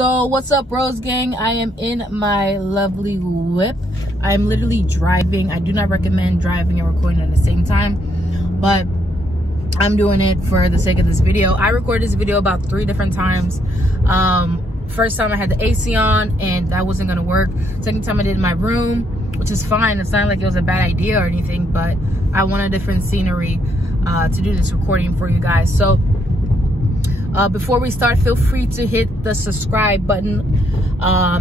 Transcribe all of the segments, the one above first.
So what's up, Rose Gang? I am in my lovely whip. I'm literally driving. I do not recommend driving and recording at the same time, but I'm doing it for the sake of this video. I recorded this video about 3 different times. First time I had the AC on and that wasn't gonna work. Second time I did it in my room, which is fine. It's not like it was a bad idea or anything, but I want a different scenery to do this recording for you guys. So before we start, feel free to hit the subscribe button,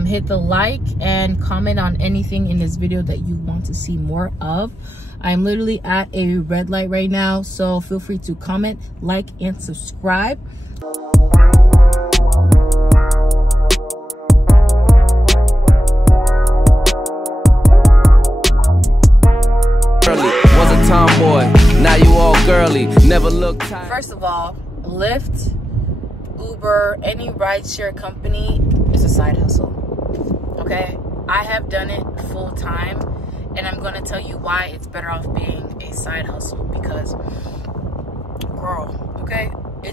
hit the like, and comment on anything in this video that you want to see more of. I'm literally at a red light right now, so feel free to comment, like, and subscribe. Was a tomboy, now you all girly, never look tired. First of all, Lyft, Uber, any rideshare company is a side hustle, okay? I have done it full time, and I'm gonna tell you why it's better off being a side hustle. Because, girl, okay, no,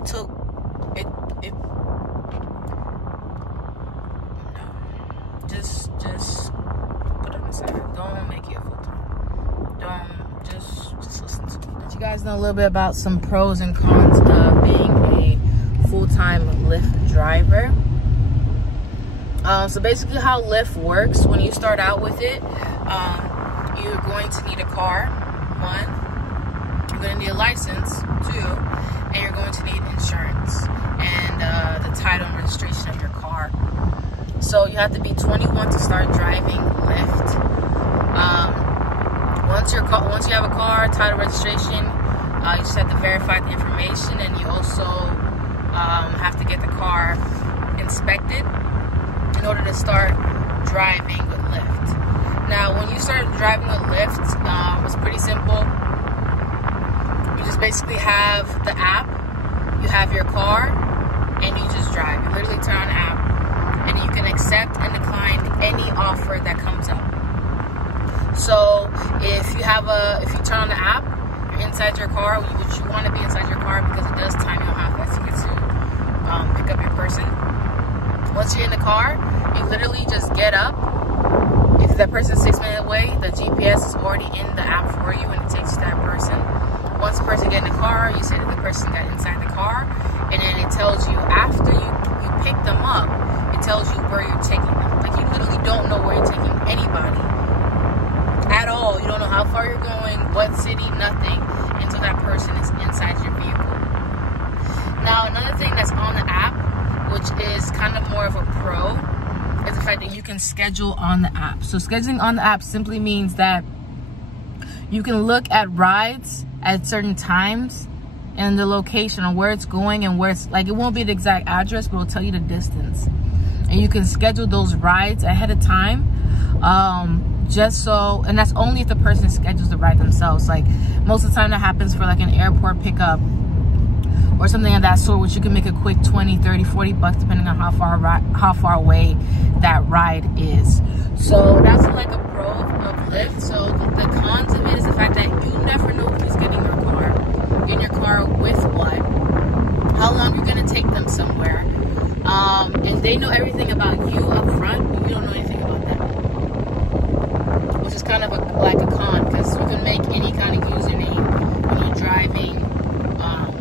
just put it on the side. Don't make it full time. Just listen to me. Let you guys know a little bit about some pros and cons of being a full-time Lyft driver. So basically how Lyft works, when you start out with it, you're going to need a car, 1, you're going to need a license, 2, and you're going to need insurance and the title and registration of your car. So you have to be 21 to start driving Lyft. Once you have a car, title, registration, you just have to verify the information, and you also have to get the car inspected in order to start driving with Lyft. Now, when you start driving with Lyft, it's pretty simple. You just basically have the app, you have your car, and you just drive. You literally turn on the app, and you can accept and decline any offer that comes up. So if you turn on the app, you're inside your car, which you want to be inside your car because it does time you how fast you get to pick up your person. Once you're in the car, you literally just get up. If that person's 6 minutes away, the GPS is already in the app for you, and it takes you to that person. Once the person gets in the car, you say that the person got inside the car, and then it tells you after you pick them up, it tells you where you're taking them. Like, you literally don't know where you're taking anybody at all. You don't know how far you're going, what city, nothing, until that person is inside your vehicle. Now, another thing that's on the app, which is kind of more of a pro, is the fact that you can schedule on the app. So scheduling on the app simply means that you can look at rides at certain times and the location on where it's going and where it's, like, it won't be the exact address, but it'll tell you the distance. And you can schedule those rides ahead of time. And that's only if the person schedules the ride themselves. Like, most of the time that happens for like an airport pickup or something of that sort, which you can make a quick 20, 30, 40 bucks depending on how far away that ride is. So that's like a pro of Lyft. So the cons of it is the fact that you never know who's getting your car. In your car with what, how long you're gonna take them somewhere, and they know everything about you up front, but you don't know anything about them, which is kind of like a con, because you can make any kind of username when you're driving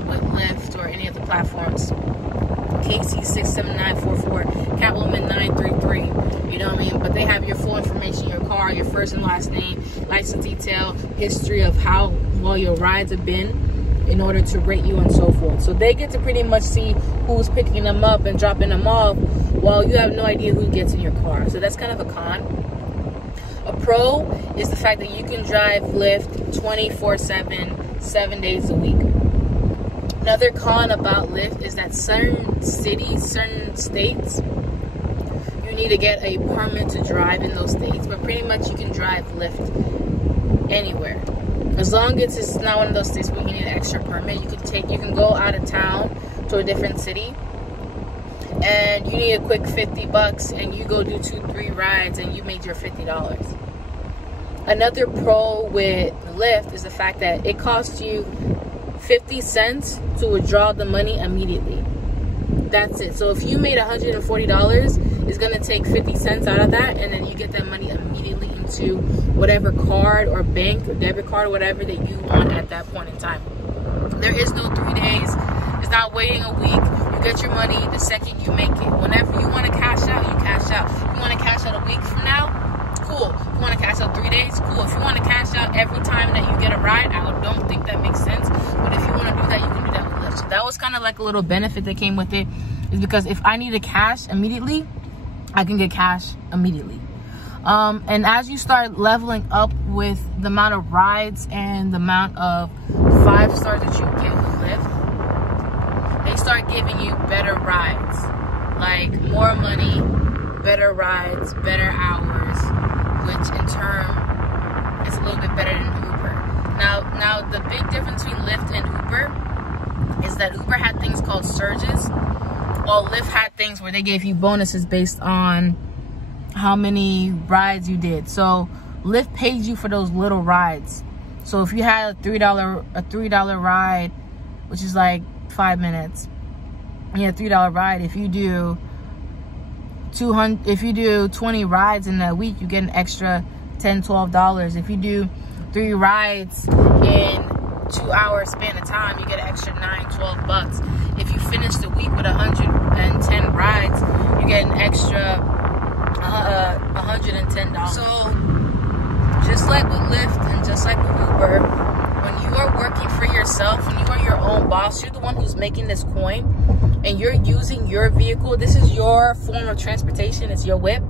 with Lyft or any of the platforms. KC67944, Catwoman 933, you know what I mean? But they have your full information, your car, your first and last name, license detail, history of how well your rides have been, in order to rate you and so forth. So they get to pretty much see who's picking them up and dropping them off, while you have no idea who gets in your car. So that's kind of a con. A pro is the fact that you can drive Lyft 24/7, 7 days a week. Another con about Lyft is that certain cities, certain states, you need to get a permit to drive in those states, but pretty much you can drive Lyft anywhere. As long as it's not one of those states where you need an extra permit, you can go out of town to a different city, and you need a quick 50 bucks, and you go do 2-3 rides, and you made your $50. Another pro with Lyft is the fact that it costs you 50 cents to withdraw the money immediately. that's it. So if you made $140, it's gonna take 50 cents out of that, and then you get that money immediately into whatever card or bank or debit card or whatever that you want at that point in time. There is no 3 days. It's not waiting a week. You get your money the second you make it. Whenever you want to cash out, you cash out. If you want to cash out a week from now, cool. If you want to cash out 3 days, cool. If you want to cash out every time that you get a ride, I don't think that makes sense. But if you want to do that, you can do that with Lyft. So that was kind of like a little benefit that came with it, is because if I need to cash immediately, I can get cash immediately. And as you start leveling up with the amount of rides and the amount of 5 stars that you get with Lyft, they start giving you better rides, like more money, better rides, better hours, which in turn is a little bit better than Uber. Now the big difference between Lyft and Uber is that Uber had things called surges, while Lyft had things where they gave you bonuses based on how many rides you did. So Lyft paid you for those little rides. So if you had a $3 ride, which is like 5 minutes, yeah, $3 ride. If you do 20 rides in a week, you get an extra $10, $12. If you do 3 rides in 2 hours span of time, you get an extra $9, $12. If you finish the week with 110 rides, you get an extra $110. So just like with Lyft and just like with Uber, when you are working for yourself, when you are your own boss, you're the one who's making this coin, and you're using your vehicle. This is your form of transportation. It's your whip.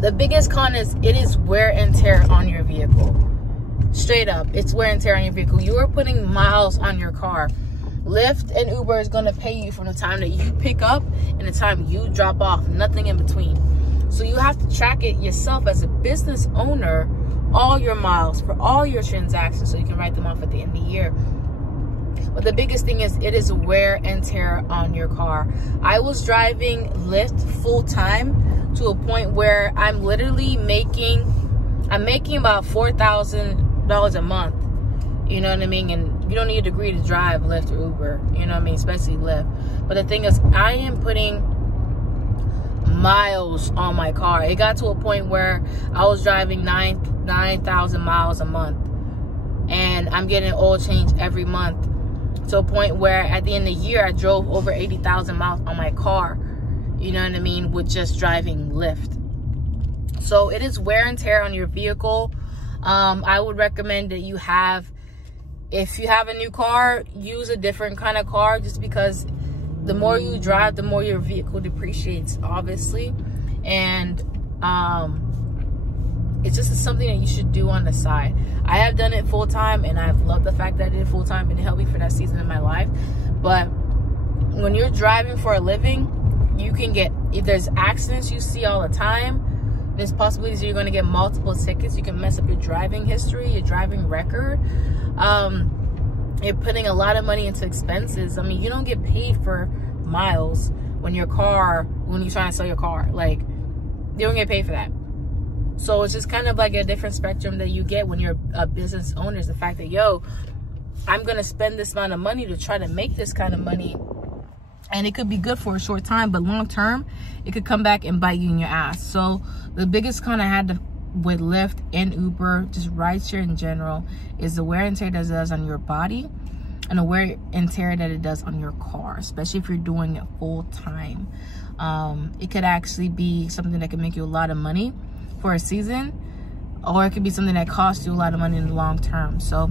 The biggest con is it is wear and tear on your vehicle. Straight up, it's wear and tear on your vehicle. You are putting miles on your car. Lyft and Uber is going to pay you from the time that you pick up and the time you drop off, nothing in between. So you have to track it yourself as a business owner, all your miles for all your transactions, so you can write them off at the end of the year. But the biggest thing is it is wear and tear on your car. I was driving Lyft full time to a point where I'm literally making about $4,000 a month. You know what I mean? And you don't need a degree to drive Lyft or Uber. You know what I mean? Especially Lyft. But the thing is, I am putting miles on my car. It got to a point where I was driving 9,000 miles a month, and I'm getting oil change every month, to a point where at the end of the year I drove over 80,000 miles on my car. You know what I mean? With just driving Lyft. So it is wear and tear on your vehicle. I would recommend that you have, if you have a new car, use a different kind of car, just because the more you drive, the more your vehicle depreciates, obviously. And it's just something that you should do on the side. I have done it full time, and I've loved the fact that I did it full time, and it helped me for that season in my life. But when you're driving for a living, you can get, if there's accidents you see all the time, there's possibilities you're going to get multiple tickets. You can mess up your driving history, your driving record. You're putting a lot of money into expenses. I mean, you don't get paid for miles when you're trying to sell your car. Like, you don't get paid for that. So it's just kind of like a different spectrum that you get when you're a business owner, is the fact that, yo, I'm going to spend this amount of money to try to make this kind of money. And it could be good for a short time, but long term, it could come back and bite you in your ass. So the biggest con I had with Lyft and Uber, just rideshare in general, is the wear and tear that it does on your body, and the wear and tear that it does on your car, especially if you're doing it full time. It could actually be something that can make you a lot of money for a season, or it could be something that costs you a lot of money in the long term. So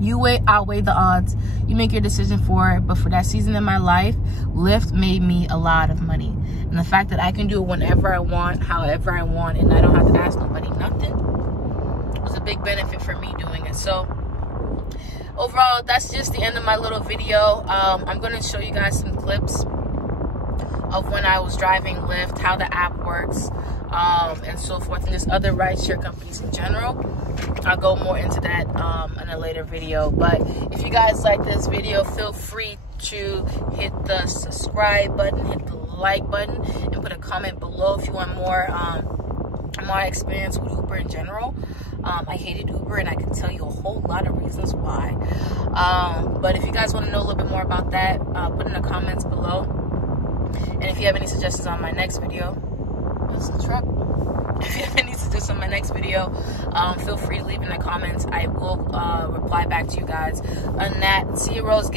you outweigh the odds, you make your decision for it. But for that season in my life, Lyft made me a lot of money, and the fact that I can do it whenever I want, however I want, and I don't have to ask nobody nothing, was a big benefit for me doing it. So overall, that's just the end of my little video. I'm going to show you guys some clips of when I was driving Lyft, how the app works, and so forth, and just other rideshare companies in general. I'll go more into that in a later video. But if you guys like this video, feel free to hit the subscribe button, hit the like button, and put a comment below if you want more my experience with Uber in general. I hated Uber, and I can tell you a whole lot of reasons why. But if you guys want to know a little bit more about that, put in the comments below. And if you have any suggestions on my next video, this is a truck. If you have any suggestions on my next video, feel free to leave in the comments. I will reply back to you guys. On that, see you, Rose.